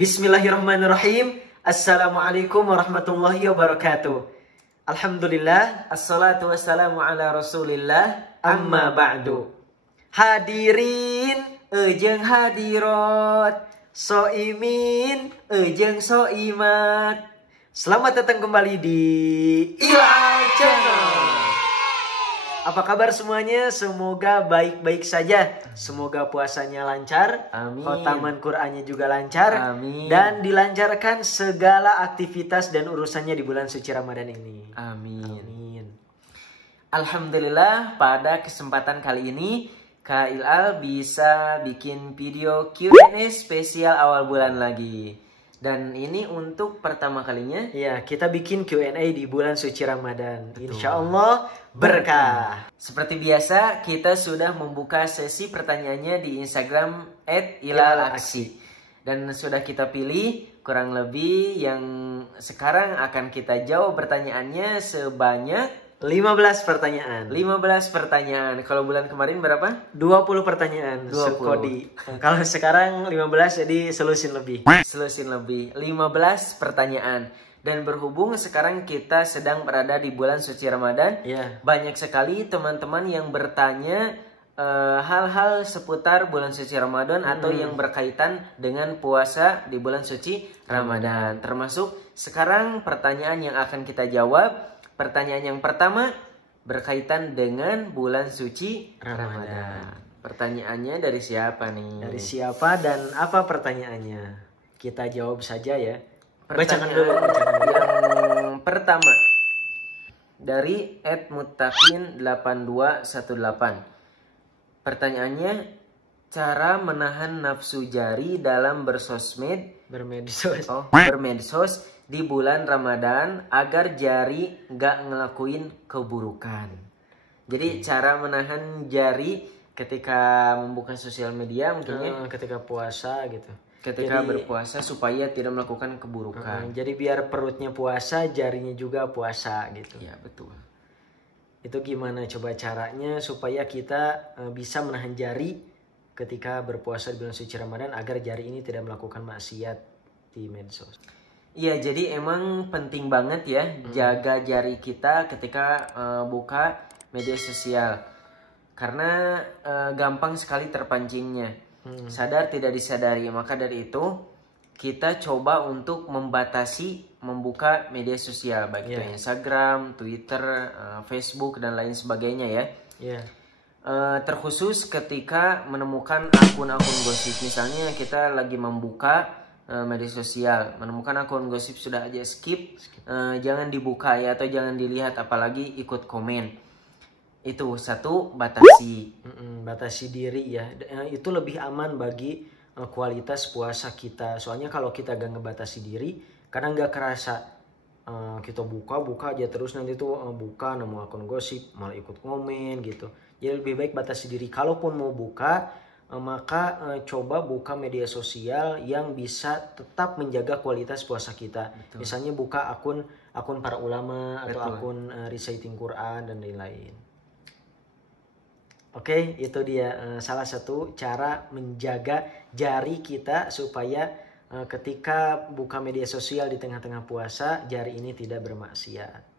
Bismillahirrahmanirrahim. Assalamualaikum warahmatullahi wabarakatuh. Alhamdulillah, assalatu wassalamu ala rasulillah, amma ba'du. Hadirin, ejeng hadirat, soimin, ejeng soimat. Selamat datang kembali di Ilal Channel. Apa kabar semuanya? Semoga baik-baik saja. Semoga puasanya lancar. Amin. Khotaman Qur'annya juga lancar. Amin. Dan dilancarkan segala aktivitas dan urusannya di bulan suci Ramadan ini. Amin. Amin. Alhamdulillah, pada kesempatan kali ini Kak Ilal bisa bikin video Q&A spesial awal bulan lagi. Dan ini untuk pertama kalinya. Ya, kita bikin Q&A di bulan suci Ramadan. Insya Allah berkah. Seperti biasa, kita sudah membuka sesi pertanyaannya di Instagram @ilalaksi. Dan sudah kita pilih kurang lebih yang sekarang akan kita jawab pertanyaannya sebanyak 15 pertanyaan. 15 pertanyaan. Kalau bulan kemarin berapa? 20 pertanyaan. 20. Sekodi. Kalau sekarang 15 jadi selusin lebih. Selusin lebih. 15 pertanyaan. Dan berhubung sekarang kita sedang berada di bulan suci Ramadan, banyak sekali teman-teman yang bertanya hal-hal seputar bulan suci Ramadan atau yang berkaitan dengan puasa di bulan suci Ramadan. Termasuk sekarang pertanyaan yang akan kita jawab. Pertanyaan yang pertama berkaitan dengan bulan suci Ramadan. Pertanyaannya dari siapa nih? Dari siapa dan apa pertanyaannya? Kita jawab saja ya. Bacakan dulu. Yang pertama dari @muttaqin8218. Pertanyaannya, cara menahan nafsu jari dalam bermedsos di bulan Ramadan agar jari gak ngelakuin keburukan. Jadi cara menahan jari ketika membuka sosial media mungkinnya ketika puasa gitu. Ketika berpuasa supaya tidak melakukan keburukan. Jadi biar perutnya puasa, jarinya juga puasa gitu. Ya, betul. Itu gimana coba caranya supaya kita bisa menahan jari ketika berpuasa di bulan suci Ramadan agar jari ini tidak melakukan maksiat di medsos. Iya, jadi emang penting banget ya jaga jari kita ketika buka media sosial. Karena gampang sekali terpancingnya. Sadar tidak disadari. Maka dari itu kita coba untuk membatasi membuka media sosial. Baik itu Instagram, Twitter, Facebook dan lain sebagainya ya. Terkhusus ketika menemukan akun-akun gosip. Misalnya kita lagi membuka media sosial, menemukan akun gosip sudah aja skip. Jangan dibuka ya, atau jangan dilihat apalagi ikut komen. Itu satu, batasi. Batasi diri ya. Itu lebih aman bagi kualitas puasa kita. Soalnya kalau kita gak ngebatasi diri, kadang gak kerasa kita buka aja terus, nanti tuh buka nemu akun gosip malah ikut komen gitu. Jadi lebih baik batasi diri. Kalaupun mau buka, maka coba buka media sosial yang bisa tetap menjaga kualitas puasa kita. Betul. Misalnya buka akun para ulama atau akun reciting Quran dan lain-lain. Oke, itu dia salah satu cara menjaga jari kita supaya ketika buka media sosial di tengah-tengah puasa, jari ini tidak bermaksiat.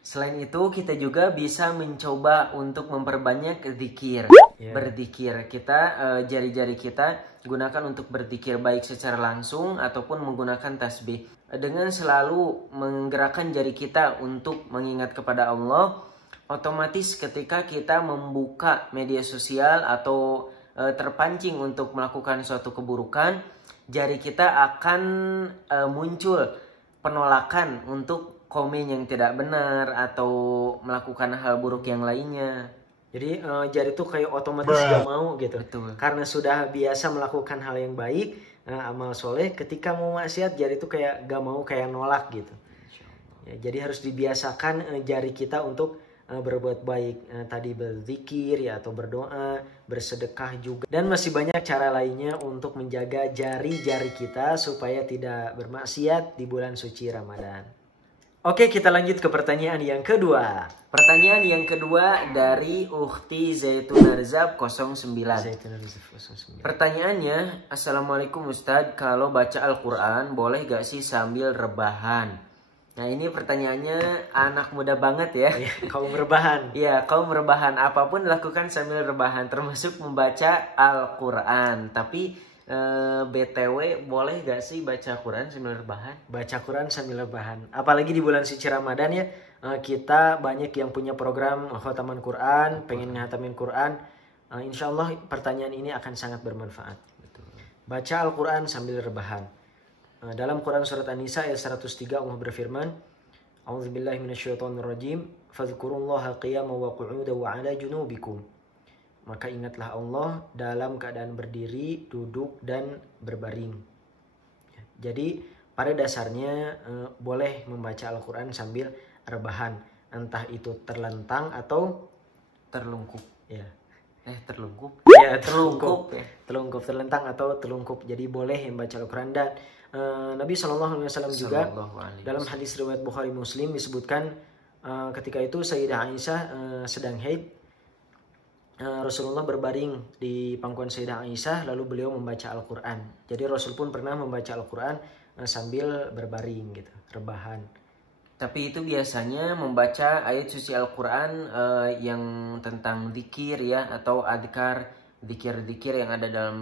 Selain itu kita juga bisa mencoba untuk memperbanyak zikir. Berzikir. Kita jari-jari kita gunakan untuk berzikir baik secara langsung ataupun menggunakan tasbih. Dengan selalu menggerakkan jari kita untuk mengingat kepada Allah, otomatis ketika kita membuka media sosial atau terpancing untuk melakukan suatu keburukan, jari kita akan muncul penolakan untuk komen yang tidak benar atau melakukan hal buruk yang lainnya. Jadi jari itu kayak otomatis gak mau gitu. Betul. Karena sudah biasa melakukan hal yang baik, amal soleh, ketika mau maksiat jari itu kayak gak mau, kayak nolak gitu. Ya, jadi harus dibiasakan jari kita untuk berbuat baik. Tadi berzikir ya, atau berdoa, bersedekah juga. Dan masih banyak cara lainnya untuk menjaga jari-jari kita supaya tidak bermaksiat di bulan suci Ramadan. Oke, kita lanjut ke pertanyaan yang kedua. Pertanyaan yang kedua dari Ukhti Zaitunarzab 09. Pertanyaannya, Assalamualaikum Ustadz, kalau baca Al-Quran boleh gak sih sambil rebahan? Nah ini pertanyaannya anak muda banget ya. Kaum rebahan. Iya, kaum rebahan. Apapun lakukan sambil rebahan, termasuk membaca Al-Quran. Tapi BTW boleh gak sih baca Quran sambil rebahan? Baca Quran sambil rebahan. Apalagi di bulan suci Ramadan ya. Kita banyak yang punya program khataman Quran, pengen ngatamin Quran. Insya Allah pertanyaan ini akan sangat bermanfaat. Betul. Baca Al-Quran sambil rebahan. Dalam Quran surat An-Nisa ayat 103 Allah berfirman, A'udzubillahi minasyaitonirrajim, fadhkurullaha qiyaman wa qu'udan wa 'ala junubikum. Maka ingatlah Allah dalam keadaan berdiri, duduk, dan berbaring. Jadi pada dasarnya boleh membaca Al-Quran sambil rebahan. Entah itu terlentang atau terlungkup. Ya. Terlungkup? Ya, terlungkup. Terlungkup, terlentang atau terlungkup. Jadi boleh membaca Al-Quran. Dan Nabi SAW juga dalam hadis riwayat Bukhari Muslim disebutkan ketika itu Sayyidah Aisyah sedang haid. Rasulullah berbaring di pangkuan Sayyidah Aisyah lalu beliau membaca Al-Quran. Jadi Rasul pun pernah membaca Al-Quran sambil berbaring gitu, rebahan. Tapi itu biasanya membaca ayat suci Al-Quran yang tentang zikir ya, atau adhkar, zikir-zikir yang ada dalam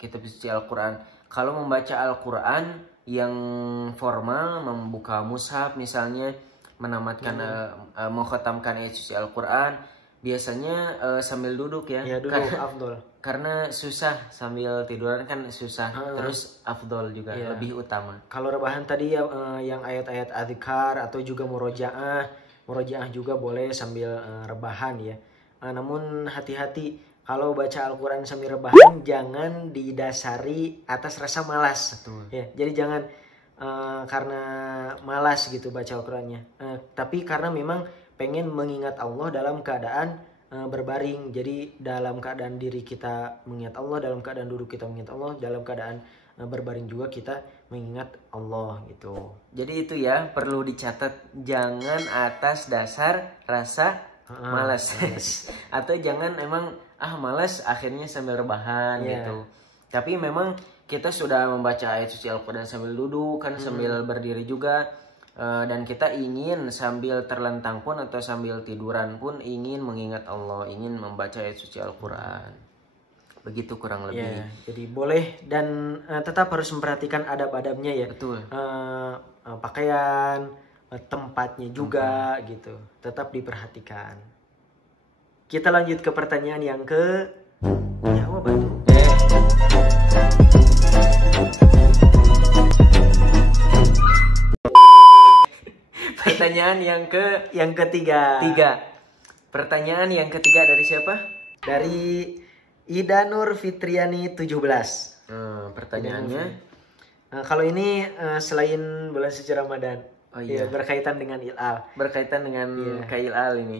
kitab suci Al-Quran. Kalau membaca Al-Quran yang formal, membuka mushaf misalnya, menamatkan, mengkhatamkan ayat suci Al-Quran, biasanya sambil duduk ya. Ya duduk, afdol. Karena susah sambil tiduran kan susah. Terus afdol juga, lebih utama. Kalau rebahan tadi ya yang ayat-ayat adzkar atau juga murojaah juga boleh sambil rebahan ya. Namun hati-hati kalau baca Al-Quran sambil rebahan jangan didasari atas rasa malas. Betul. Ya, jadi jangan karena malas gitu baca Al-Qurannya. Tapi karena memang pengen mengingat Allah dalam keadaan berbaring. Jadi dalam keadaan diri kita mengingat Allah, dalam keadaan duduk kita mengingat Allah, dalam keadaan berbaring juga kita mengingat Allah gitu. Jadi itu ya perlu dicatat, jangan atas dasar rasa malas. Atau jangan emang malas akhirnya sambil rebahan gitu. Tapi memang kita sudah membaca ayat suci Al-Quran sambil duduk kan, sambil berdiri juga. Dan kita ingin sambil terlentang pun atau sambil tiduran pun ingin mengingat Allah, ingin membaca ayat suci Al-Quran. Begitu kurang lebih. Ya, jadi boleh dan tetap harus memperhatikan adab-adabnya ya. Betul. Pakaian, tempatnya juga gitu. Tetap diperhatikan. Kita lanjut ke pertanyaan yang ke jawab itu. Pertanyaan yang ketiga. Pertanyaan yang ketiga dari siapa? Dari Ida Nur Fitriani 17. Pertanyaannya kalau ini selain bulan suci Ramadan. Iya. Berkaitan dengan ilal. Berkaitan dengan kailal ini.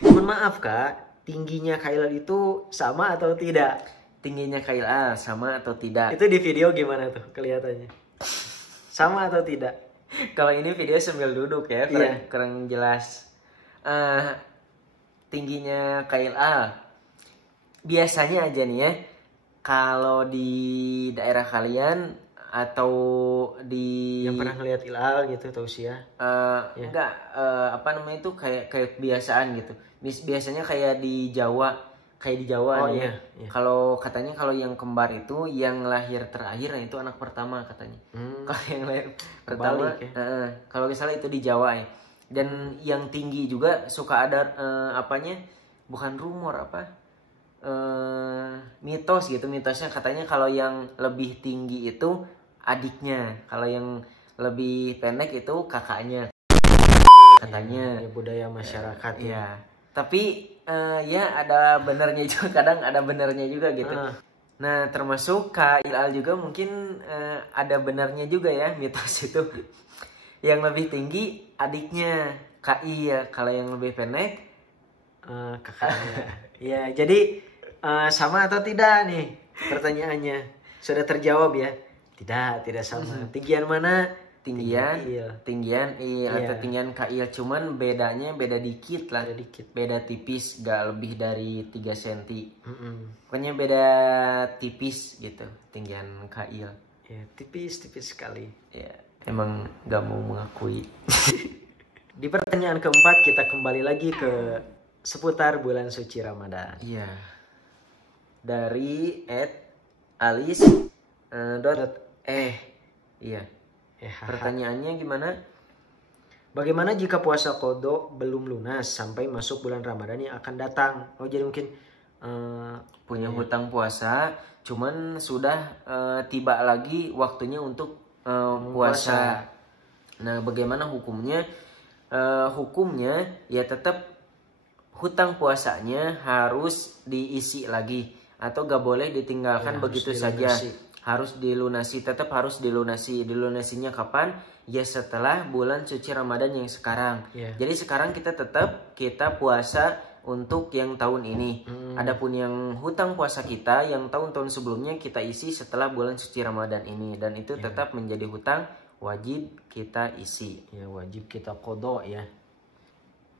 Mohon maaf Kak, tingginya kailal itu sama atau tidak? Tingginya kailal sama atau tidak? Itu di video gimana tuh kelihatannya? Sama atau tidak? Kalau ini video sambil duduk ya, kurang jelas. Tingginya kailal biasanya aja nih ya, kalau di daerah kalian atau di yang pernah ngeliat hilal gitu tausiah enggak apa namanya itu kayak kebiasaan gitu. Biasanya kayak di Jawa nih. Iya. Kalau katanya kalau yang kembar itu yang lahir terakhir, nah itu anak pertama katanya. Kalau yang lahir pertama kalau misalnya itu di Jawa ya. Dan yang tinggi juga suka ada bukan rumor mitos gitu. Mitosnya katanya kalau yang lebih tinggi itu adiknya, kalau yang lebih pendek itu kakaknya katanya. Ya, budaya masyarakat ya. Tapi ya ada benernya juga, kadang ada benernya juga gitu. Nah termasuk kailal juga mungkin ada benernya juga ya mitos itu. Yang lebih tinggi adiknya, KI ya. Kalau yang lebih pendek kakaknya. Ya, jadi sama atau tidak nih pertanyaannya? Sudah terjawab ya? Tidak sama. Tinggian mana? tinggian atau tinggian kail, cuman bedanya beda dikit lah, beda tipis, gak lebih dari 3 cm. Pokoknya beda tipis gitu tinggian kail. Ya, tipis sekali. Ya, emang gak mau mengakui. Di pertanyaan keempat kita kembali lagi ke seputar bulan suci Ramadan. Iya. Dari @alice iya. Pertanyaannya gimana? Bagaimana jika puasa qadha belum lunas sampai masuk bulan Ramadan yang akan datang? Oh, jadi mungkin punya hutang puasa, cuman sudah tiba lagi waktunya untuk puasa. Nah, bagaimana hukumnya? Hukumnya ya tetap hutang puasanya harus diisi lagi atau gak boleh ditinggalkan begitu saja. Harus dilunasi, tetap harus dilunasi. Dilunasinya kapan? Ya setelah bulan suci Ramadan yang sekarang. Jadi sekarang kita puasa untuk yang tahun ini. Adapun yang hutang puasa kita yang tahun-tahun sebelumnya kita isi setelah bulan suci Ramadan ini, dan itu tetap menjadi hutang wajib kita isi. Ya, wajib kita qadha ya.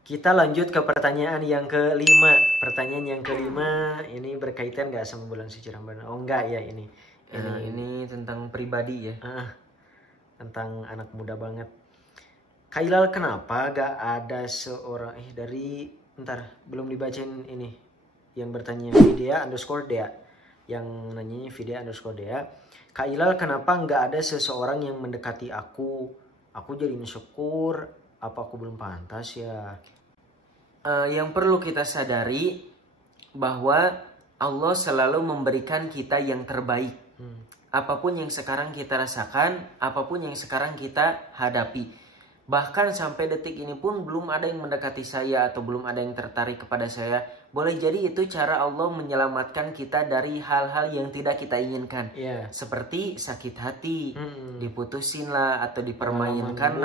Kita lanjut ke pertanyaan yang kelima. Pertanyaan yang kelima ini berkaitan gak sama bulan suci Ramadan? Oh enggak ya ini. Ini tentang pribadi ya. Tentang anak muda banget. Kailal, kenapa gak ada seorang belum dibacain ini. Yang bertanya Vidya_Dea. Yang nanyanya Vidya_Dea. Kailal, kenapa gak ada seseorang yang mendekati aku? Aku jadi insecure. Apa aku belum pantas ya? Yang perlu kita sadari bahwa Allah selalu memberikan kita yang terbaik. Apapun yang sekarang kita rasakan, apapun yang sekarang kita hadapi. Bahkan sampai detik ini pun belum ada yang mendekati saya atau belum ada yang tertarik kepada saya. Boleh jadi itu cara Allah menyelamatkan kita dari hal-hal yang tidak kita inginkan. Seperti sakit hati, diputusin lah, atau dipermainkan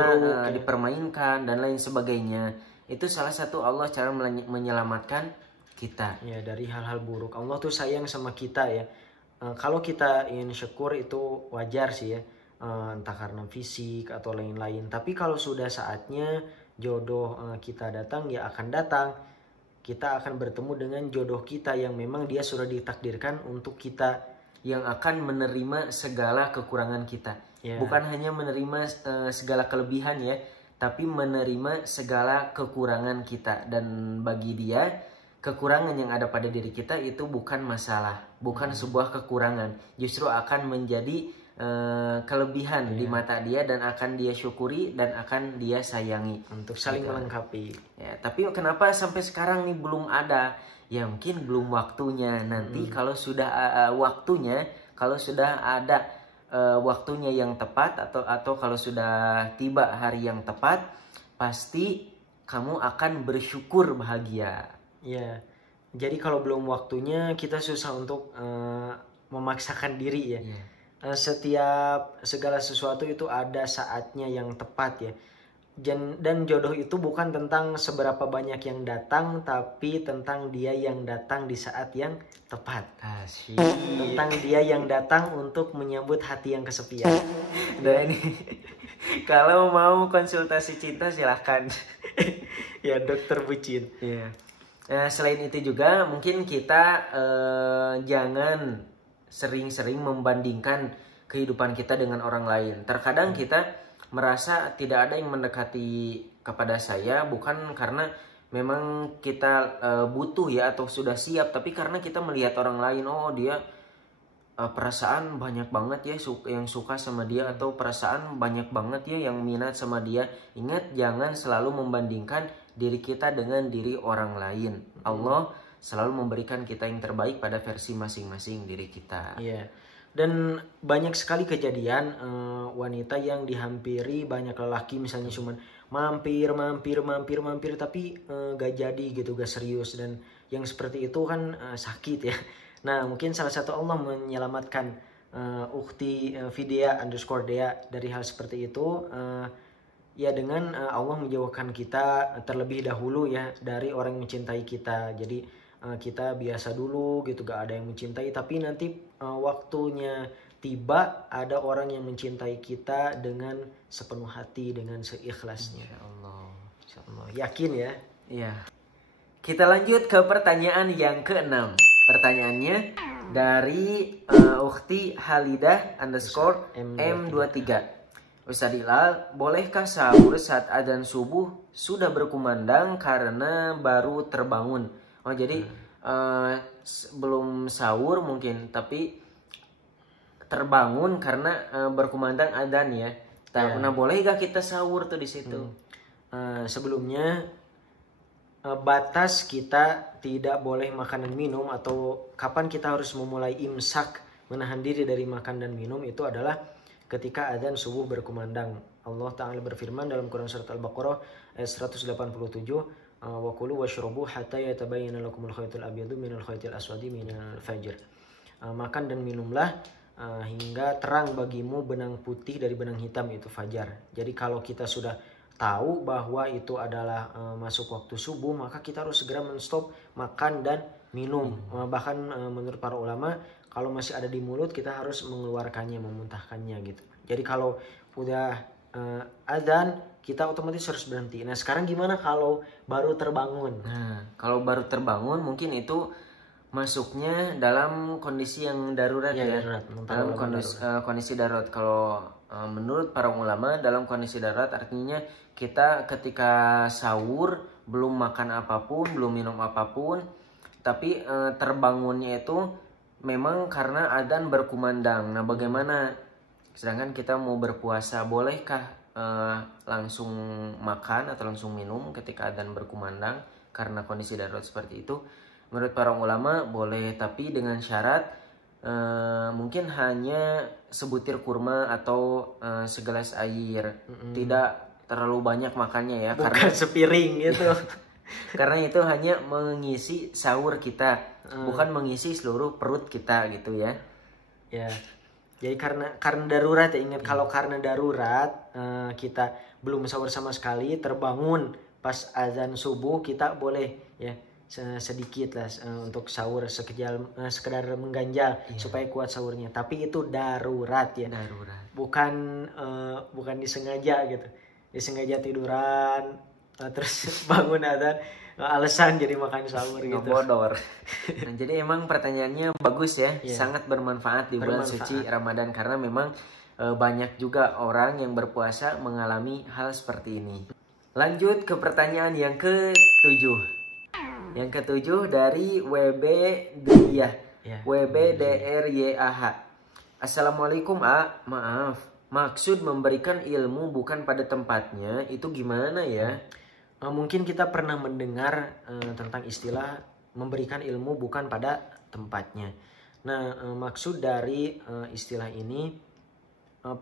dipermainkan dan lain sebagainya. Itu salah satu Allah cara menyelamatkan kita. Ya, dari hal-hal buruk. Allah tuh sayang sama kita ya. Kalau kita ingin syukur itu wajar sih ya. Entah karena fisik atau lain-lain. Tapi kalau sudah saatnya jodoh kita datang, ya akan datang. Kita akan bertemu dengan jodoh kita yang memang dia sudah ditakdirkan untuk kita. Yang akan menerima segala kekurangan kita. Bukan hanya menerima segala kelebihan ya. Tapi menerima segala kekurangan kita. Dan bagi dia, kekurangan yang ada pada diri kita itu bukan masalah. Bukan sebuah kekurangan. Justru akan menjadi kelebihan di mata dia, dan akan dia syukuri dan akan dia sayangi, untuk saling melengkapi. Ya, tapi kenapa sampai sekarang nih belum ada? Ya mungkin belum waktunya. Nanti kalau sudah waktunya, kalau sudah ada waktunya yang tepat, atau kalau sudah tiba hari yang tepat, pasti kamu akan bersyukur bahagia. Ya, jadi kalau belum waktunya kita susah untuk memaksakan diri ya. Setiap segala sesuatu itu ada saatnya yang tepat ya. Dan jodoh itu bukan tentang seberapa banyak yang datang, tapi tentang dia yang datang di saat yang tepat. Asyik. Tentang dia yang datang untuk menyambut hati yang kesepian. Dan ini kalau mau konsultasi cinta silahkan. Ya, dokter bucin. Ya. Selain itu juga mungkin kita jangan sering-sering membandingkan kehidupan kita dengan orang lain. Terkadang kita merasa tidak ada yang mendekati kepada saya, bukan karena memang kita butuh ya atau sudah siap, tapi karena kita melihat orang lain, oh dia perasaan banyak banget ya yang suka sama dia, atau perasaan banyak banget ya yang minat sama dia. Ingat, jangan selalu membandingkan diri kita dengan diri orang lain. Allah selalu memberikan kita yang terbaik pada versi masing-masing diri kita. Iya. Dan banyak sekali kejadian wanita yang dihampiri banyak lelaki, misalnya cuman mampir tapi gak jadi gitu, gak serius, dan yang seperti itu kan sakit ya. Nah, mungkin salah satu Allah menyelamatkan ukhti Vidya_Dea dari hal seperti itu ya dengan Allah menjauhkan kita terlebih dahulu ya dari orang yang mencintai kita. Jadi kita biasa dulu gitu, gak ada yang mencintai, tapi nanti waktunya tiba ada orang yang mencintai kita dengan sepenuh hati, dengan seikhlasnya. Insya Allah. Insya Allah. Yakin ya? Iya. Kita lanjut ke pertanyaan yang ke-6. Pertanyaannya dari Ukhti Halidah underscore M23. Ustadz Ilal, bolehkah sahur saat adzan subuh sudah berkumandang karena baru terbangun? Oh jadi belum sahur mungkin, tapi terbangun karena berkumandang adzan ya. Nah, bolehkah kita sahur tuh di situ? Sebelumnya batas kita tidak boleh makan dan minum, atau kapan kita harus memulai imsak, menahan diri dari makan dan minum, itu adalah ketika adzan subuh berkumandang. Allah Ta'ala berfirman dalam Quran Surat Al-Baqarah ayat 187, wa kulu washrabu hatta yatabayyana lakumul khaytul abyadu minal khaytil aswadi minal fajr. Makan dan minumlah hingga terang bagimu benang putih dari benang hitam, itu fajar. Jadi kalau kita sudah tahu bahwa itu adalah masuk waktu subuh, maka kita harus segera menstop makan dan minum. Bahkan menurut para ulama, kalau masih ada di mulut kita harus mengeluarkannya, memuntahkannya gitu. Jadi kalau udah adzan, kita otomatis harus berhenti. Nah sekarang gimana kalau baru terbangun? Nah kalau baru terbangun mungkin itu masuknya dalam kondisi yang darurat ya. Dalam kondisi darurat. Kalau menurut para ulama dalam kondisi darurat artinya kita ketika sahur belum makan apapun, belum minum apapun, tapi terbangunnya itu memang karena adzan berkumandang. Nah bagaimana? Sedangkan kita mau berpuasa, bolehkah langsung makan atau langsung minum ketika adzan berkumandang karena kondisi darurat seperti itu? Menurut para ulama boleh, tapi dengan syarat mungkin hanya sebutir kurma atau segelas air, tidak terlalu banyak makannya ya. Bukan karena sepiring gitu. Karena itu hanya mengisi sahur kita, bukan mengisi seluruh perut kita gitu ya. Ya. Jadi karena darurat ya, ingat kalau karena darurat kita belum sahur sama sekali, terbangun pas azan subuh, kita boleh ya sedikit lah untuk sahur, sekedar mengganjal supaya kuat sahurnya. Tapi itu darurat ya. Darurat. Bukan disengaja gitu. Disengaja tiduran terus bangun adzan, alasan jadi makan sahur gitu. Ngebodor. Nah, jadi emang pertanyaannya bagus ya, sangat bermanfaat di bulan suci Ramadan, karena memang banyak juga orang yang berpuasa mengalami hal seperti ini. Lanjut ke pertanyaan yang ke-7. Yang ke-7 dari WB Diyah. WBDRYAH. Assalamualaikum maaf. Maksud memberikan ilmu bukan pada tempatnya itu gimana ya? Mungkin kita pernah mendengar tentang istilah memberikan ilmu bukan pada tempatnya. Nah, maksud dari istilah ini,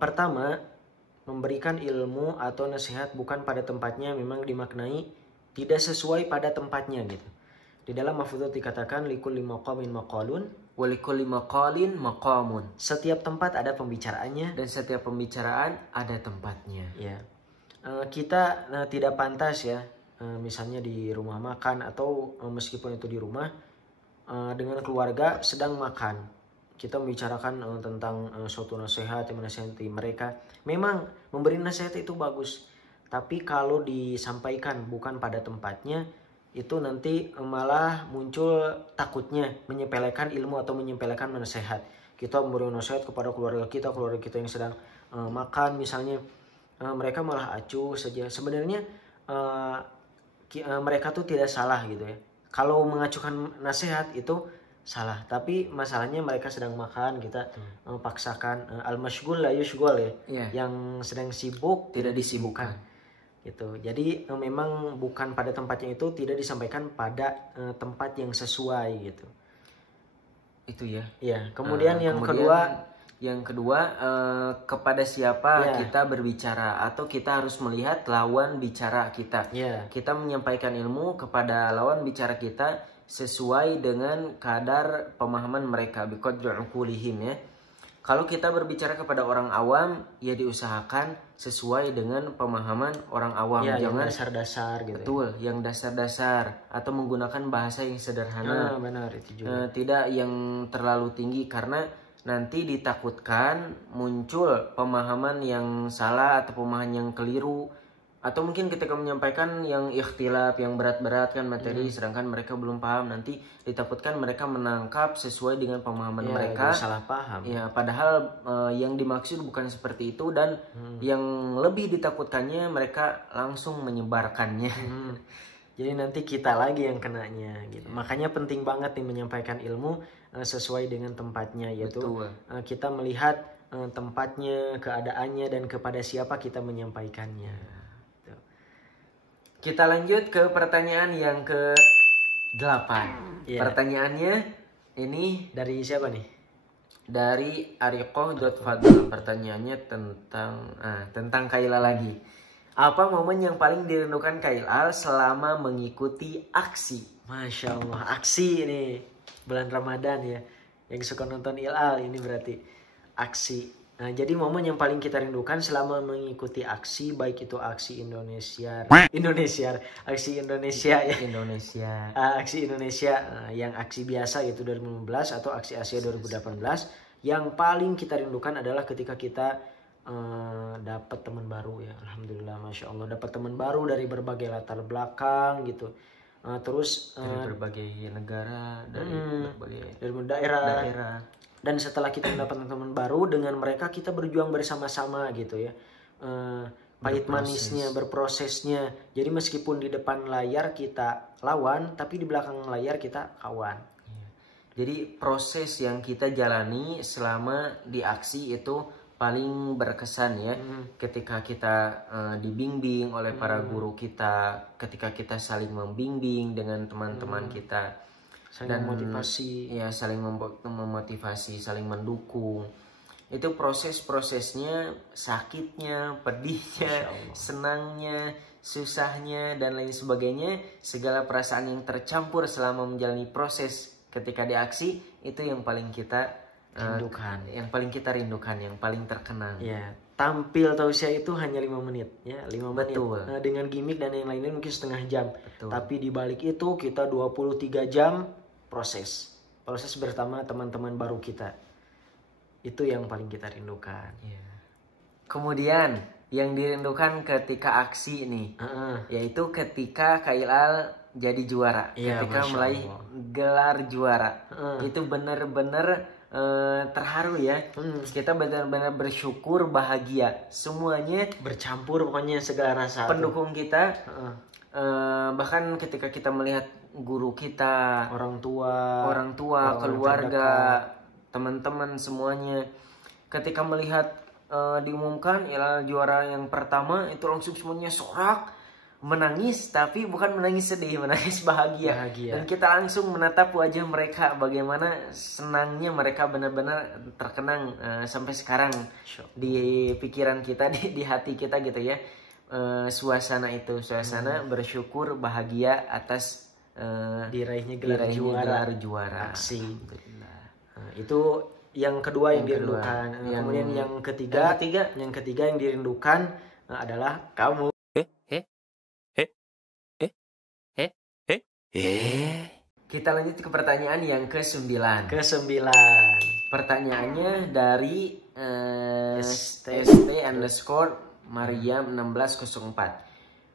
pertama, memberikan ilmu atau nasihat bukan pada tempatnya memang dimaknai tidak sesuai pada tempatnya gitu. Di dalam Mahfudz dikatakan likulli maqamin maqalun wa likulli maqalin maqamun. Setiap tempat ada pembicaraannya dan setiap pembicaraan ada tempatnya. Ya. Kita tidak pantas ya, misalnya di rumah makan atau meskipun itu di rumah dengan keluarga sedang makan, kita membicarakan tentang suatu nasihat yang menasihati mereka. Memang memberi nasihat itu bagus, tapi kalau disampaikan bukan pada tempatnya, itu nanti malah muncul takutnya menyepelekan ilmu atau menyepelekan nasihat. Kita memberi nasihat kepada keluarga kita yang sedang makan misalnya, mereka malah acuh saja. Sebenarnya mereka tuh tidak salah gitu ya. Kalau mengacuhkan nasihat itu salah, tapi masalahnya mereka sedang makan, kita paksakan. Al-mashghul la yushghal ya. Yang sedang sibuk tidak disibukkan. Gitu. Jadi memang bukan pada tempatnya, itu tidak disampaikan pada tempat yang sesuai gitu. Itu ya. Ya, kemudian yang kedua kepada siapa kita berbicara, atau kita harus melihat lawan bicara kita. Kita menyampaikan ilmu kepada lawan bicara kita sesuai dengan kadar pemahaman mereka, biqadri uqulihim ya. Kalau kita berbicara kepada orang awam, ya diusahakan sesuai dengan pemahaman orang awam. Ya, jangan yang dasar-dasar gitu. Betul, yang dasar-dasar, atau menggunakan bahasa yang sederhana. Benar, itu juga. Tidak yang terlalu tinggi, karena nanti ditakutkan muncul pemahaman yang salah atau pemahaman yang keliru, atau mungkin ketika menyampaikan yang ikhtilaf, yang berat-berat kan materi, sedangkan mereka belum paham, nanti ditakutkan mereka menangkap sesuai dengan pemahaman mereka, salah paham. Ya, padahal yang dimaksud bukan seperti itu, dan yang lebih ditakutkannya mereka langsung menyebarkannya. Jadi nanti kita lagi yang kenanya gitu. Makanya penting banget nih menyampaikan ilmu sesuai dengan tempatnya, yaitu kita melihat tempatnya, keadaannya, dan kepada siapa kita menyampaikannya. Kita lanjut ke pertanyaan yang ke-8. Pertanyaannya ini dari siapa nih? Dari Ariqoh.Fadl. Pertanyaannya tentang Kailal lagi. Apa momen yang paling dirindukan Kailal selama mengikuti aksi? Masya Allah, aksi ini bulan Ramadan ya. Yang suka nonton Ilal ini berarti aksi. Nah, jadi momen yang paling kita rindukan selama mengikuti aksi, baik itu aksi aksi Indonesia ya. Aksi Indonesia yang aksi biasa yaitu 2015 atau aksi Asia 2018. Yang paling kita rindukan adalah ketika kita dapat teman baru ya. Alhamdulillah, Masya Allah, dapat teman baru dari berbagai latar belakang gitu. Terus dari berbagai negara, dari berbagai daerah. Dan setelah kita mendapatkan teman baru, dengan mereka kita berjuang bersama-sama gitu ya. Pahit manisnya, berprosesnya. Jadi meskipun di depan layar kita lawan, tapi di belakang layar kita kawan. Jadi proses yang kita jalani selama di aksi itu paling berkesan ya. Ketika kita dibimbing oleh para guru kita, ketika kita saling membimbing dengan teman-teman kita. Saling memotivasi. Ya, saling memotivasi, saling mendukung. Itu proses-prosesnya, sakitnya, pedihnya, senangnya, susahnya, dan lain sebagainya. Segala perasaan yang tercampur selama menjalani proses ketika di aksi, itu yang paling kita rindukan. Yang paling kita rindukan, yang paling terkenang. Ya, tampil tausiah itu hanya 5 menit ya, 5 menit. Dengan gimmick dan yang lainnya mungkin setengah jam. Tapi di balik itu kita 23 jam proses bersama teman-teman baru kita. Itu yang paling kita rindukan. Kemudian yang dirindukan ketika aksi ini, yaitu ketika Kailal jadi juara, ketika mulai gelar juara. Itu benar-benar terharu ya. Kita benar-benar bersyukur, bahagia, semuanya bercampur pokoknya segala rasa. Pendukung kita, bahkan ketika kita melihat guru kita, orang tua, keluarga, teman-teman semuanya, ketika melihat diumumkan Ilal juara yang pertama, itu langsung semuanya sorak, menangis, tapi bukan menangis sedih, menangis bahagia. Dan kita langsung menatap wajah mereka, bagaimana senangnya mereka, benar-benar terkenang sampai sekarang di pikiran kita, di hati kita gitu ya. Suasana bersyukur, bahagia atas diraihnya gelar juara aksi. Itu yang kedua yang dirindukan. Kemudian yang ketiga yang dirindukan adalah kamu. Kita lanjut ke pertanyaan yang ke-9. Pertanyaannya dari st_Mariam1604.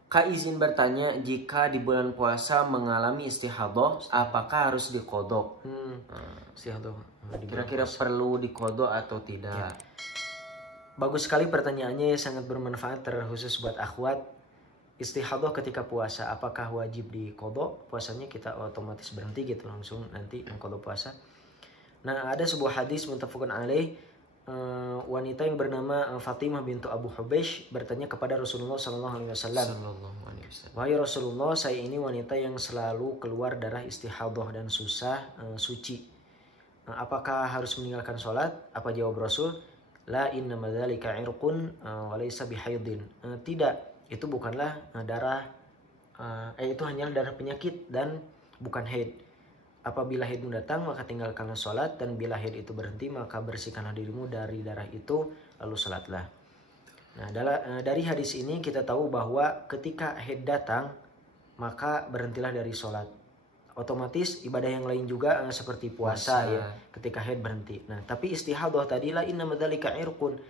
Kak izin bertanya, jika di bulan puasa mengalami istihadah, apakah harus diqodok? Kira-kira perlu diqodok atau tidak? Bagus sekali pertanyaannya, sangat bermanfaat terkhusus buat akhwat. Istihadah ketika puasa, apakah wajib diqodok? Puasanya kita otomatis berhenti gitu langsung nanti mengqodok puasa. Nah, ada sebuah hadis muttafaqun alaih. Wanita yang bernama Fatimah bintu Abu Hubeish bertanya kepada Rasulullah SAW. Wahai Rasulullah, saya ini wanita yang selalu keluar darah istihadah dan susah suci. Apakah harus meninggalkan sholat? Apa jawab Rasul? La innama dzalika irqun wa laysa bihaidin. Tidak, itu bukanlah darah, itu hanyalah darah penyakit dan bukan haid. Apabila haidmu datang, maka tinggalkanlah sholat, dan bila haid itu berhenti, maka bersihkanlah dirimu dari darah itu, lalu sholatlah. Nah, dari hadis ini kita tahu bahwa ketika haid datang, maka berhentilah dari sholat. otomatis ibadah yang lain juga seperti puasa ya, ketika haid berhenti. Nah, tapi istihadah tadi la inna madzalika irqun,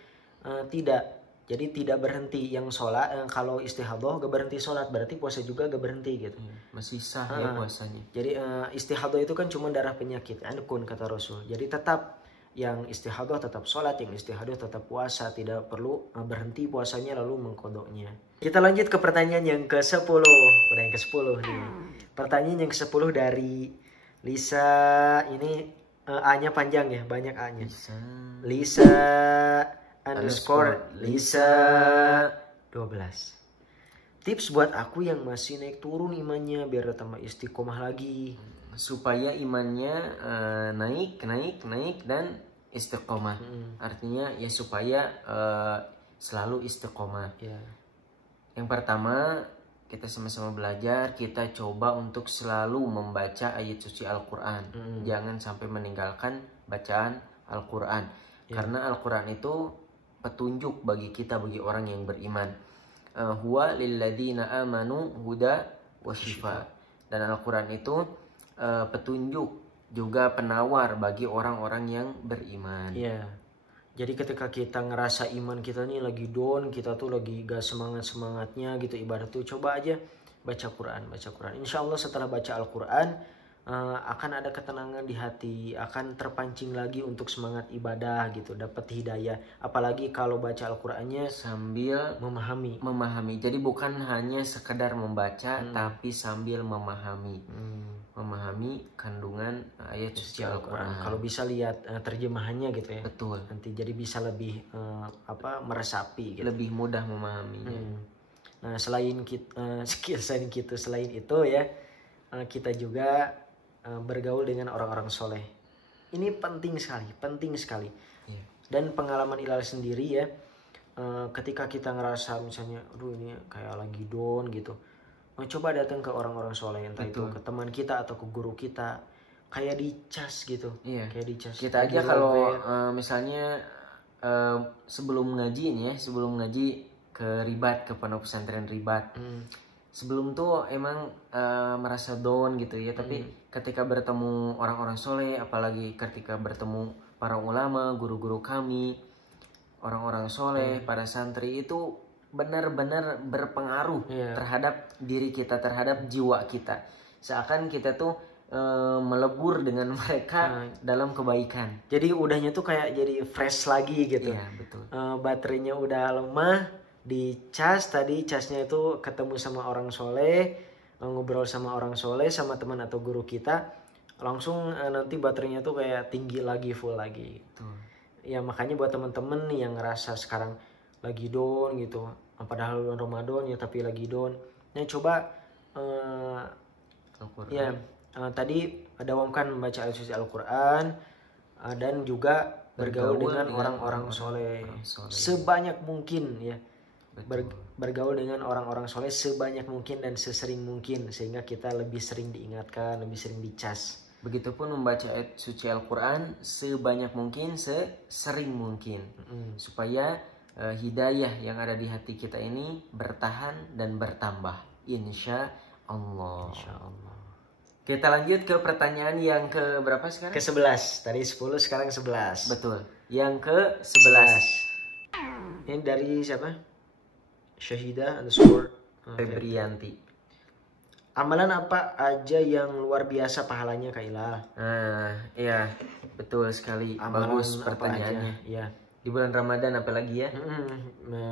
tidak. Jadi tidak berhenti yang sholat. Kalau istihadah gak berhenti sholat, berarti puasa juga gak berhenti gitu. Masih sah ya puasanya. Jadi istihadah itu kan cuma darah penyakit, irqun kata Rasul. Jadi tetap yang istihadah tetap sholat, yang istihadah tetap puasa, tidak perlu berhenti puasanya lalu mengkodoknya. Kita lanjut ke pertanyaan yang ke-10. Udah yang ke-10 nih. Pertanyaan yang ke-10 dari Lisa. Ini A-nya panjang ya, banyak A-nya. Lisa _ Lisa 12. Tips buat aku yang masih naik turun imannya biar tambah istiqomah lagi. Supaya imannya naik dan istiqomah. Artinya ya supaya selalu istiqomah. Yang pertama, kita sama-sama belajar, kita coba untuk selalu membaca ayat suci Al-Quran. Jangan sampai meninggalkan bacaan Al-Quran. Karena Al-Quran itu petunjuk bagi kita, bagi orang yang beriman. Huwa lilladzina amanu huda wa shifa. Dan Al-Quran itu petunjuk juga penawar bagi orang-orang yang beriman. Jadi ketika kita ngerasa iman kita nih lagi down, kita tuh lagi gak semangatnya gitu ibadah tuh, coba aja baca Quran. Insya Allah setelah baca Al-Quran akan ada ketenangan di hati, akan terpancing lagi untuk semangat ibadah gitu, dapat hidayah. Apalagi kalau baca Al-Qurannya sambil memahami. Jadi bukan hanya sekedar membaca, tapi sambil memahami. Memahami kandungan ayat suci Al-Quran. Kalau bisa lihat terjemahannya gitu ya. Betul. Nanti jadi bisa lebih meresapi gitu. Lebih mudah memahaminya. Nah, selain itu ya, kita juga bergaul dengan orang-orang soleh. Ini penting sekali. Dan pengalaman Ilal sendiri ya, ketika kita ngerasa misalnya, aduh ini kayak lagi down gitu, coba datang ke orang-orang soleh, entah itu ke teman kita atau ke guru kita, kayak dicas gitu. Kayak dicas. Kita aja kalau misalnya sebelum ngaji ke Ribat, ke pondok pesantren Ribat. Sebelum tuh emang merasa down gitu ya, tapi ketika bertemu orang-orang soleh, apalagi ketika bertemu para ulama, guru-guru kami, orang-orang soleh, para santri, itu benar-benar berpengaruh terhadap diri kita, terhadap jiwa kita. Seakan kita tuh melebur dengan mereka dalam kebaikan. Jadi udahnya tuh kayak jadi fresh lagi gitu. Betul. Baterainya udah lemah, casnya itu ketemu sama orang soleh, ngobrol sama orang soleh, sama teman atau guru kita, langsung nanti baterainya tuh kayak tinggi lagi, full lagi. Ya makanya buat teman-teman yang ngerasa sekarang lagi down gitu, padahal bulan Ramadan ya tapi lagi down, nah coba tadi dawamkan membaca ayat suci Al-Quran dan juga bergaul dengan orang-orang soleh sebanyak mungkin ya. Bergaul dengan orang-orang soleh sebanyak mungkin dan sesering mungkin, sehingga kita lebih sering diingatkan, lebih sering dicas. Begitupun membaca ayat suci Al-Quran sebanyak mungkin, sesering mungkin, supaya hidayah yang ada di hati kita ini bertahan dan bertambah, insya Allah. Kita lanjut ke pertanyaan yang ke berapa sekarang? Ke-11. Tadi 10, sekarang 11. Betul. Yang ke-11. Ini dari siapa? Syahidah _ Febrianti. Amalan apa aja yang luar biasa pahalanya Kak Ilal? Iya, betul sekali. Bagus pertanyaannya. Di bulan Ramadan apalagi ya?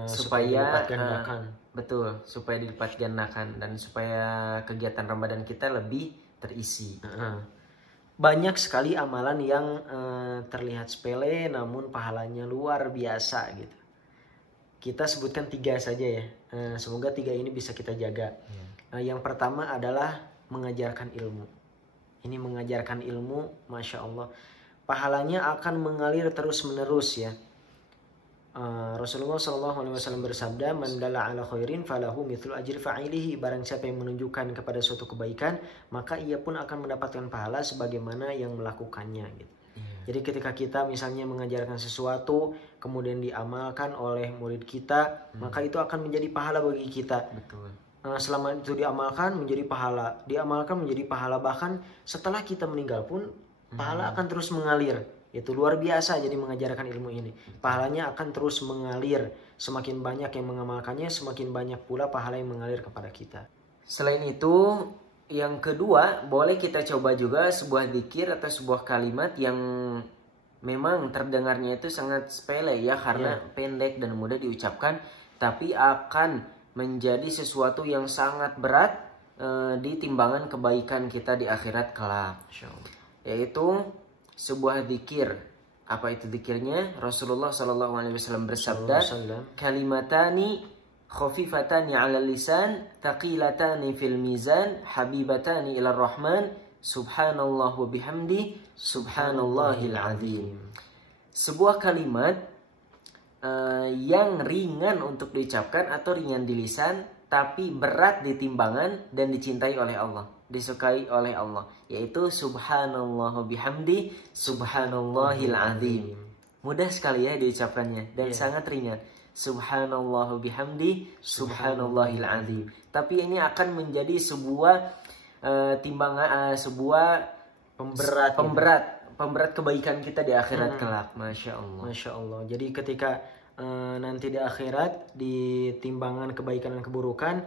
Supaya dilipat gandakan. Betul, supaya dilipat gandakan dan supaya kegiatan Ramadan kita lebih terisi. Banyak sekali amalan yang terlihat sepele namun pahalanya luar biasa gitu. Kita sebutkan 3 saja ya. Semoga 3 ini bisa kita jaga. Yang pertama adalah mengajarkan ilmu. Ini mengajarkan ilmu, Masya Allah, pahalanya akan mengalir terus menerus ya. Rasulullah SAW bersabda, "Man dalla ala khairin falahu mithlu ajri fa'ilihi." Barang siapa yang menunjukkan kepada suatu kebaikan, maka ia pun akan mendapatkan pahala sebagaimana yang melakukannya gitu. Jadi ketika kita misalnya mengajarkan sesuatu kemudian diamalkan oleh murid kita, maka itu akan menjadi pahala bagi kita. Betul. selama itu diamalkan menjadi pahala, diamalkan menjadi pahala, bahkan setelah kita meninggal pun pahala akan terus mengalir. Itu luar biasa jadi mengajarkan ilmu ini. Pahalanya akan terus mengalir. Semakin banyak yang mengamalkannya, semakin banyak pula pahala yang mengalir kepada kita. Selain itu, yang kedua, boleh kita coba juga sebuah zikir atau sebuah kalimat yang memang terdengarnya itu sangat sepele ya, karena pendek dan mudah diucapkan, tapi akan menjadi sesuatu yang sangat berat di timbangan kebaikan kita di akhirat kelak. Yaitu sebuah zikir. Apa itu zikirnya? Rasulullah SAW bersabda, kalimatani khafifatani 'ala lisan, thaqilatani fil mizan, habibatani ila rahman, subhanallah wa bihamdi, subhanallahil azim. Sebuah kalimat yang ringan untuk diucapkan atau ringan di lisan, tapi berat di timbangan dan dicintai oleh Allah, disukai oleh Allah, yaitu subhanallah bihamdi, subhanallahil azim. Mudah sekali ya diucapkannya dan sangat ringan. Subhanallah bihamdi, subhanallahil azim. Tapi ini akan menjadi sebuah timbangan, sebuah pemberat kebaikan kita di akhirat kelak. Masya Allah. Masya Allah. Jadi ketika nanti di akhirat di timbangan kebaikan dan keburukan,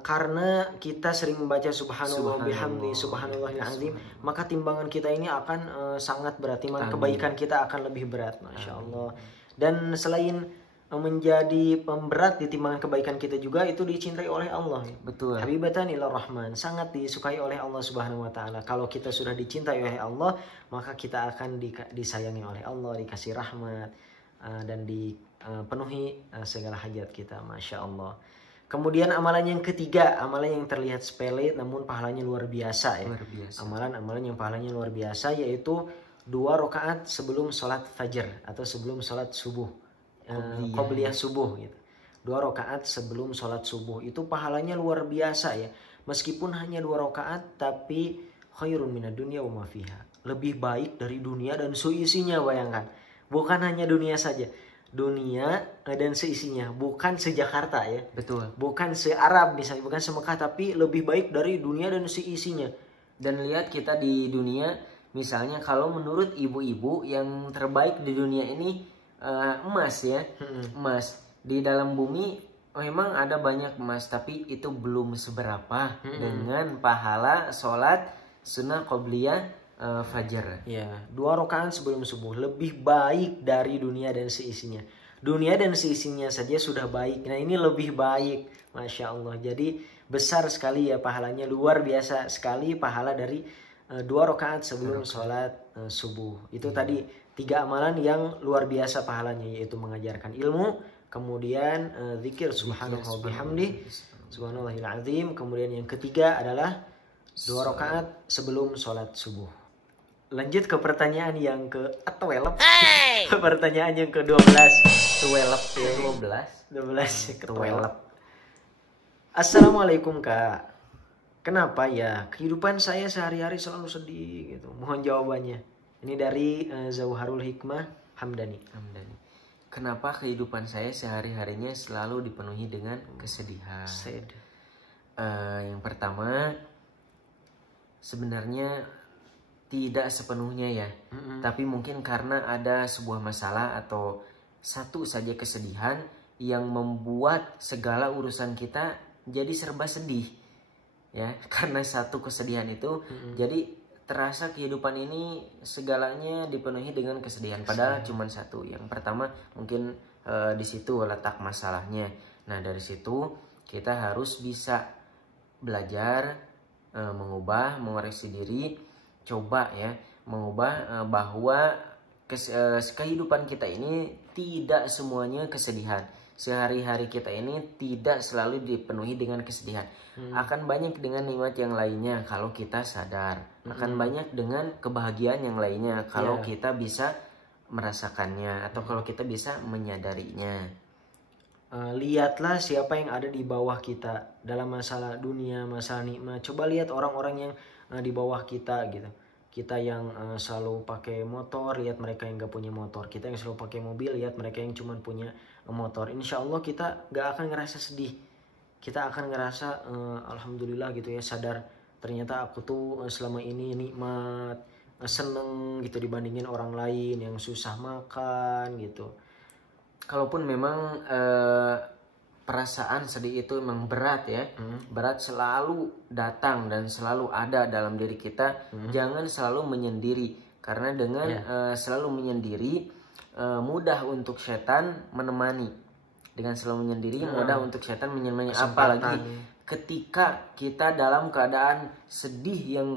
karena kita sering membaca subhanallah bihamdi, subhanallahil azim, maka timbangan kita ini akan sangat berat. Timbangan kebaikan kita akan lebih berat. Masya Allah. Dan selain menjadi pemberat di timbangan kebaikan kita juga, itu dicintai oleh Allah. Betul. Habibatan ila rahman, sangat disukai oleh Allah Subhanahu wa taala. Kalau kita sudah dicintai oleh Allah, maka kita akan disayangi oleh Allah, dikasih rahmat dan dipenuhi segala hajat kita. Masya Allah. Kemudian amalan yang ketiga, amalan yang terlihat sepele namun pahalanya luar biasa ya. Amalan-amalan yang pahalanya luar biasa, yaitu 2 rakaat sebelum sholat fajar atau sebelum sholat subuh. Qobliyah subuh gitu. 2 rakaat sebelum sholat subuh itu pahalanya luar biasa ya. Meskipun hanya 2 rakaat, tapi khairun minad dunya wa ma fiha. Lebih baik dari dunia dan seisinya, bayangkan. Bukan hanya dunia saja, dunia dan seisinya, bukan se-Jakarta ya. Betul. Bukan se-Arab misalnya, bukan se-Mekah, tapi lebih baik dari dunia dan seisinya. Dan lihat kita di dunia, misalnya kalau menurut ibu-ibu yang terbaik di dunia ini emas ya. Emas di dalam bumi memang ada banyak emas, tapi itu belum seberapa dengan pahala sholat sunnah qobliyah fajar. Ya, 2 rakaat sebelum subuh lebih baik dari dunia dan seisinya. Dunia dan seisinya saja sudah baik, nah ini lebih baik. Masya Allah. Jadi besar sekali ya pahalanya, luar biasa sekali pahala dari 2 rakaat sebelum sholat subuh. Itu tadi 3 amalan yang luar biasa pahalanya, yaitu mengajarkan ilmu, kemudian zikir subhanallah bihamdi, subhanallahil azim, kemudian yang ketiga adalah 2 rakaat sebelum sholat subuh. Lanjut ke pertanyaan yang ke-12. Pertanyaan yang ke-12. 12. Assalamualaikum Kak. Kenapa ya kehidupan saya sehari-hari selalu sedih gitu? Mohon jawabannya. Ini dari Zauharul Hikmah Hamdani. Kenapa kehidupan saya sehari-harinya selalu dipenuhi dengan kesedihan? Yang pertama, sebenarnya tidak sepenuhnya ya. Tapi mungkin karena ada sebuah masalah atau satu saja kesedihan yang membuat segala urusan kita jadi serba sedih. Ya, karena satu kesedihan itu jadi terasa kehidupan ini segalanya dipenuhi dengan kesedihan, padahal cuma satu. Yang pertama mungkin di situ letak masalahnya. Nah, dari situ kita harus bisa belajar mengubah, mengoreksi diri, coba ya mengubah bahwa kehidupan kita ini tidak semuanya kesedihan. Sehari-hari kita ini tidak selalu dipenuhi dengan kesedihan. Akan banyak dengan nikmat yang lainnya kalau kita sadar. Akan banyak dengan kebahagiaan yang lainnya kalau kita bisa merasakannya atau kalau kita bisa menyadarinya. Lihatlah siapa yang ada di bawah kita dalam masalah dunia, masalah nikmat. Coba lihat orang-orang yang di bawah kita gitu. Kita yang selalu pakai motor, lihat mereka yang gak punya motor. Kita yang selalu pakai mobil, lihat mereka yang cuma punya motor. Insya Allah kita gak akan ngerasa sedih. kita akan ngerasa alhamdulillah gitu ya, sadar ternyata aku tuh selama ini nikmat, seneng gitu dibandingin orang lain yang susah makan gitu. Kalaupun memang perasaan sedih itu memang berat ya, berat selalu datang dan selalu ada dalam diri kita. Jangan selalu menyendiri, karena dengan selalu menyendiri mudah untuk setan menemani. Dengan selalu menyendiri mudah untuk setan menemani. Apalagi ketika kita dalam keadaan sedih yang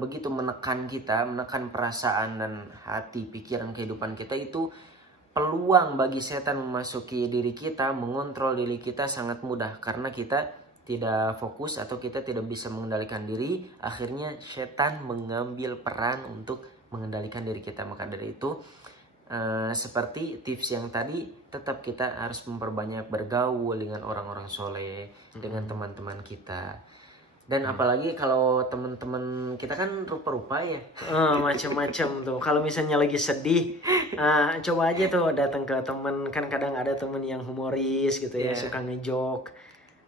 begitu menekan kita, menekan perasaan dan hati, pikiran, kehidupan kita, itu peluang bagi setan memasuki diri kita, mengontrol diri kita sangat mudah, karena kita tidak fokus atau kita tidak bisa mengendalikan diri. Akhirnya setan mengambil peran untuk mengendalikan diri kita. Maka dari itu seperti tips yang tadi, tetap kita harus memperbanyak bergaul dengan orang-orang soleh, dengan teman-teman kita. Dan apalagi kalau teman-teman kita kan rupa-rupa ya, macam-macam tuh. Kalau misalnya lagi sedih, coba aja tuh datang ke temen. Kan kadang ada temen yang humoris gitu ya, suka ngejok.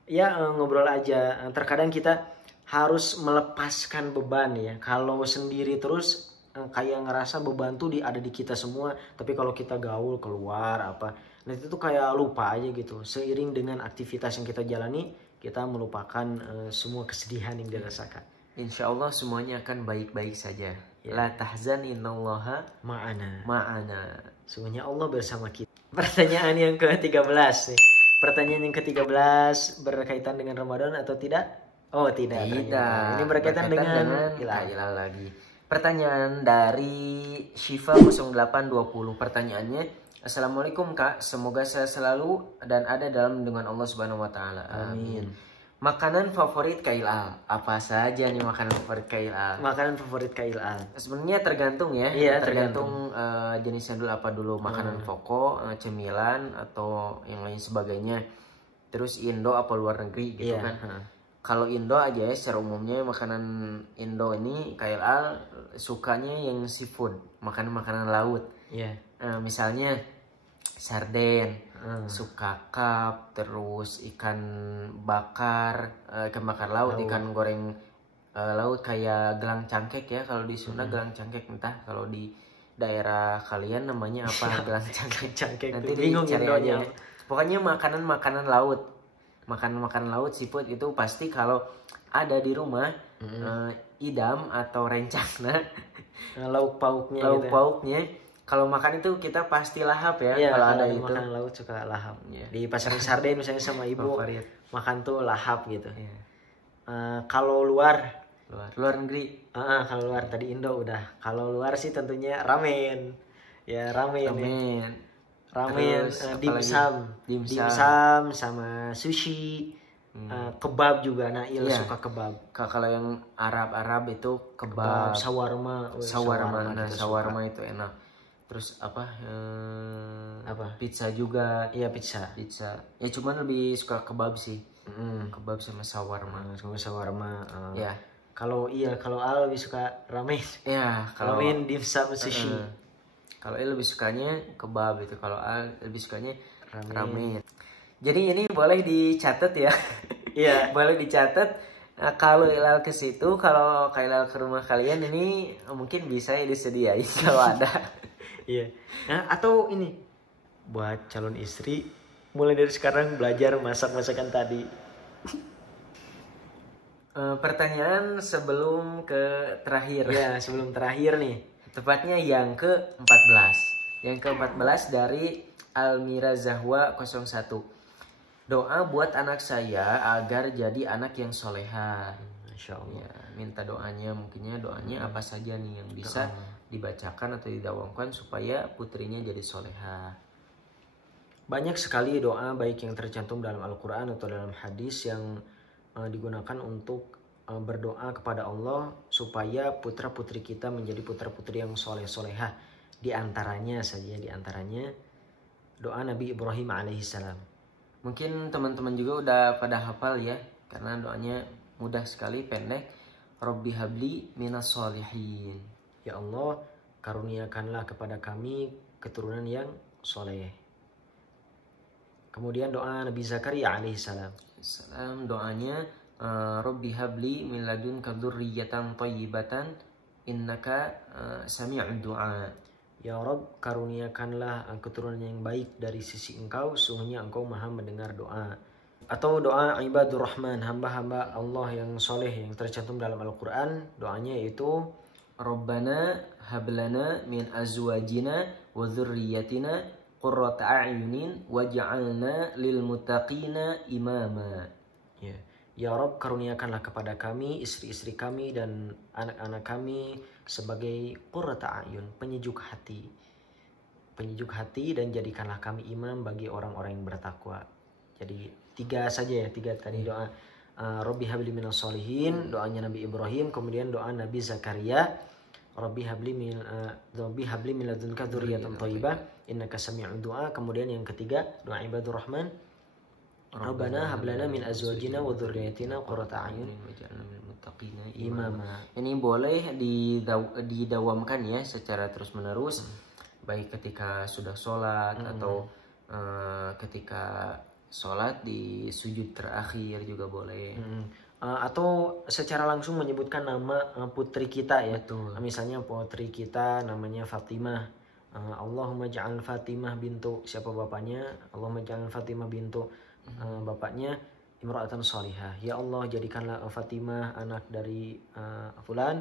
Ya ngobrol aja. Terkadang kita harus melepaskan beban ya. Kalau sendiri terus kayak ngerasa beban tuh ada di kita semua. Tapi kalau kita gaul keluar apa, nah itu tuh kayak lupa aja gitu. Seiring dengan aktivitas yang kita jalani, kita melupakan semua kesedihan yang dirasakan. Insya Allah semuanya akan baik-baik saja. La tahzan innallaha ma'ana. Sungguhnya Allah bersama kita. Pertanyaan yang ke-13 nih. Pertanyaan yang ke-13 berkaitan dengan Ramadan atau tidak? Oh tidak. Ini berkaitan dengan hilal lagi. Pertanyaan dari Shiva 0820. Pertanyaannya, Assalamualaikum Kak, semoga saya selalu dan ada dalam lindungan Allah Subhanahu wa taala. Amin. Makanan favorit Kak Ilal, apa saja nih makanan favorit Kak Ilal? Makanan favorit Kak Ilal sebenarnya tergantung ya. Iya, tergantung jenisnya dulu, apa dulu, makanan pokok, cemilan atau yang lain sebagainya. Terus Indo apa luar negeri gitu kan. Kalau Indo aja ya, secara umumnya makanan Indo ini Kak Ilal sukanya yang seafood, makanan laut. Misalnya sarden, suka kap, terus ikan bakar laut, ikan goreng laut kayak gelang cangkek ya. Kalau di Sunda gelang cangkek, entah kalau di daerah kalian namanya apa gelang cangkek. Nanti dicari aja. Pokoknya makanan laut, makanan laut seafood itu pasti kalau ada di rumah, idam atau rencana, lauk pauknya. Kalau makan itu kita pasti lahap ya. Kalau ada itu makan laut suka lahap. Di pasar sarden misalnya sama ibu makan tuh lahap gitu. Kalau luar negeri, kalau luar tadi Indo udah. Kalau luar sih tentunya ramen. Ya ramen. Dimsum sama sushi. Kebab juga, Nail suka kebab. Kalau yang Arab itu kebab, shawarma. Shawarma itu enak. Terus apa? Pizza juga. Iya, pizza. Ya cuman lebih suka kebab sih. Kebab sama shawarma. Ya. Kalau Al lebih suka ramen. Ya, kalau ramen, dimsum, sushi. Kalau Al lebih sukanya kebab itu. Kalau Al lebih sukanya ramen. Jadi ini boleh dicatat ya. Iya. Boleh dicatat. Nah, kalau Ilal ke situ, kalau Ilal ke rumah kalian ini mungkin bisa disediain kalau ada. Iya. Nah, atau ini buat calon istri mulai dari sekarang belajar masak masakan tadi. Pertanyaan sebelum ke terakhir. Ya, sebelum terakhir nih. Tepatnya yang ke-14. Yang ke-14 dari Almira Zahwa 01. Doa buat anak saya agar jadi anak yang soleha. Masya Allah. Ya, minta doanya, mungkinnya doanya apa saja nih yang bisa dibacakan atau didawamkan supaya putrinya jadi soleha. Banyak sekali doa baik yang tercantum dalam Al-Quran atau dalam hadis yang digunakan untuk berdoa kepada Allah supaya putra putri kita menjadi putra putri yang soleh-solehah. Di antaranya doa Nabi Ibrahim alaihissalam. Mungkin teman-teman juga udah pada hafal ya, karena doanya mudah sekali, pendek. Rabbi habli minas solihin. Ya Allah, karuniakanlah kepada kami keturunan yang soleh. Kemudian doa Nabi Zakaria alaihissalam. Doanya Rabbi habli min ladunka dzurriyyatan thayyibatan innaka sami'ud du'a. Ya Rabb, karuniakanlah keturunan yang baik dari sisi Engkau, sungguhnya Engkau Maha mendengar doa. Atau doa ibadur rahman, hamba-hamba Allah yang soleh yang tercantum dalam Al-Quran, doanya yaitu Rabbana hablana min azwajina wa dzurriyyatina qurrata a'yunin waj'alna lil muttaqina imama. Ya Rabb, karuniakanlah kepada kami, istri-istri kami dan anak-anak kami sebagai qurrata a'yun, penyejuk hati. Penyejuk hati, dan jadikanlah kami imam bagi orang-orang yang bertakwa. Jadi 3 saja ya, 3 tadi doa. Rabbi habli minas solihin, doanya Nabi Ibrahim. Kemudian doa Nabi Zakaria, Rabbi habli min ladunka dzurriyyatan thayyibah innaka sami'ud du'a. Kemudian yang ketiga doa ibadur rahman, Rabbana hablana min azwajina wa dzurriyyatina qurrata a'yun waj'alna lil muttaqina imama. Ini boleh didawamkan ya secara terus-menerus, baik ketika sudah sholat atau ketika sholat di sujud terakhir juga boleh. Atau secara langsung menyebutkan nama putri kita ya. Betul. Misalnya putri kita namanya Fatimah. Allahumma ja'al Fatimah bintu, siapa bapaknya? Allahumma ja'al Fatimah bintu bapaknya imra'atan sholihah. Ya Allah, jadikanlah Fatimah anak dari fulan,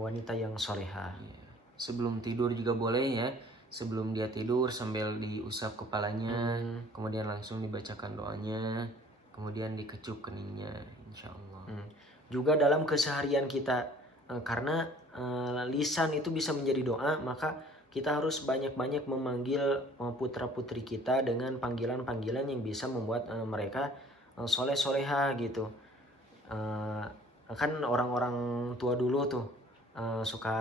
wanita yang sholihah. Sebelum tidur juga boleh ya. Sebelum dia tidur sambil diusap kepalanya, kemudian langsung dibacakan doanya, kemudian dikecup keningnya, insya Allah. Juga dalam keseharian kita, karena lisan itu bisa menjadi doa, maka kita harus banyak-banyak memanggil putra-putri kita dengan panggilan-panggilan yang bisa membuat mereka soleh-soleha gitu. Kan orang-orang tua dulu tuh suka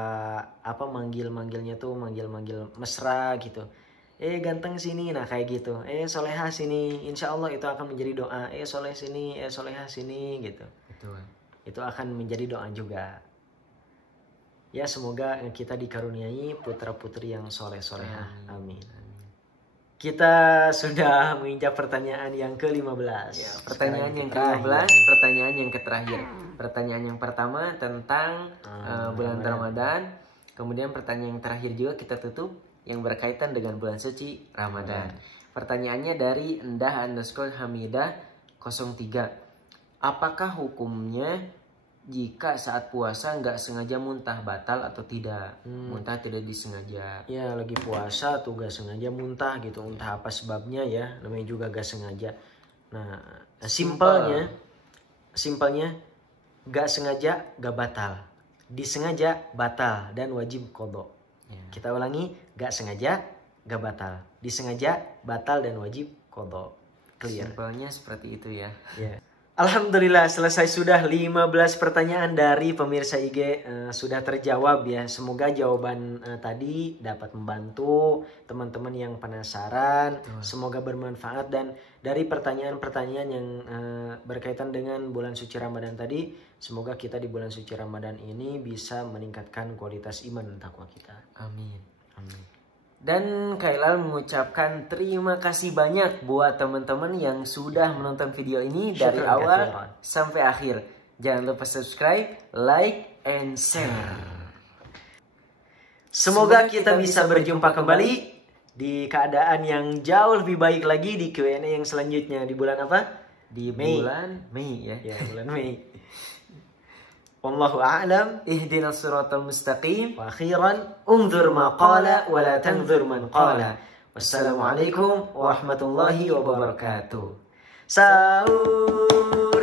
manggil-manggilnya tuh manggil mesra gitu. Ganteng sini, nah kayak gitu. Soleha sini, insya Allah itu akan menjadi doa. Soleh sini, soleha sini gitu. Betul. Itu akan menjadi doa juga. Ya, semoga kita dikaruniai putra-putri yang soleh-soleha. Amin. Kita sudah menginjak pertanyaan yang ke-15. Ya, pertanyaan yang ke-15, pertanyaan yang terakhir. Pertanyaan yang pertama tentang bulan Ramadan. Kemudian pertanyaan yang terakhir juga kita tutup yang berkaitan dengan bulan suci Ramadan. Pertanyaannya dari Endah_Hamidah 03. Apakah hukumnya jika saat puasa nggak sengaja muntah, batal atau tidak? Muntah tidak disengaja. Ya, lagi puasa tuh gak sengaja muntah gitu. Entah apa sebabnya ya, namanya juga gak sengaja. Nah, simpelnya gak sengaja gak batal. Disengaja batal dan wajib qadha. Kita ulangi, gak sengaja gak batal. Disengaja batal dan wajib qadha. Clear. Simpelnya seperti itu ya. Alhamdulillah, selesai sudah 15 pertanyaan dari pemirsa IG sudah terjawab ya. Semoga jawaban tadi dapat membantu teman-teman yang penasaran. Semoga bermanfaat, dan dari pertanyaan-pertanyaan yang berkaitan dengan bulan suci Ramadan tadi, semoga kita di bulan suci Ramadan ini bisa meningkatkan kualitas iman dan takwa kita. Amin. Dan Kailal mengucapkan terima kasih banyak buat teman-teman yang sudah menonton video ini dari awal sampai akhir. Jangan lupa subscribe, like, and share. Semoga kita bisa berjumpa kembali di keadaan yang jauh lebih baik lagi di Q&A yang selanjutnya. Di bulan apa? Di bulan Mei ya. Ya, bulan Mei. Wallahu a'lam. Ihdinas siratal mustaqim. Wa akhiran unzur ma qala wa la tanzur man qala. Wassalamualaikum warahmatullahi wabarakatuh. Sahur.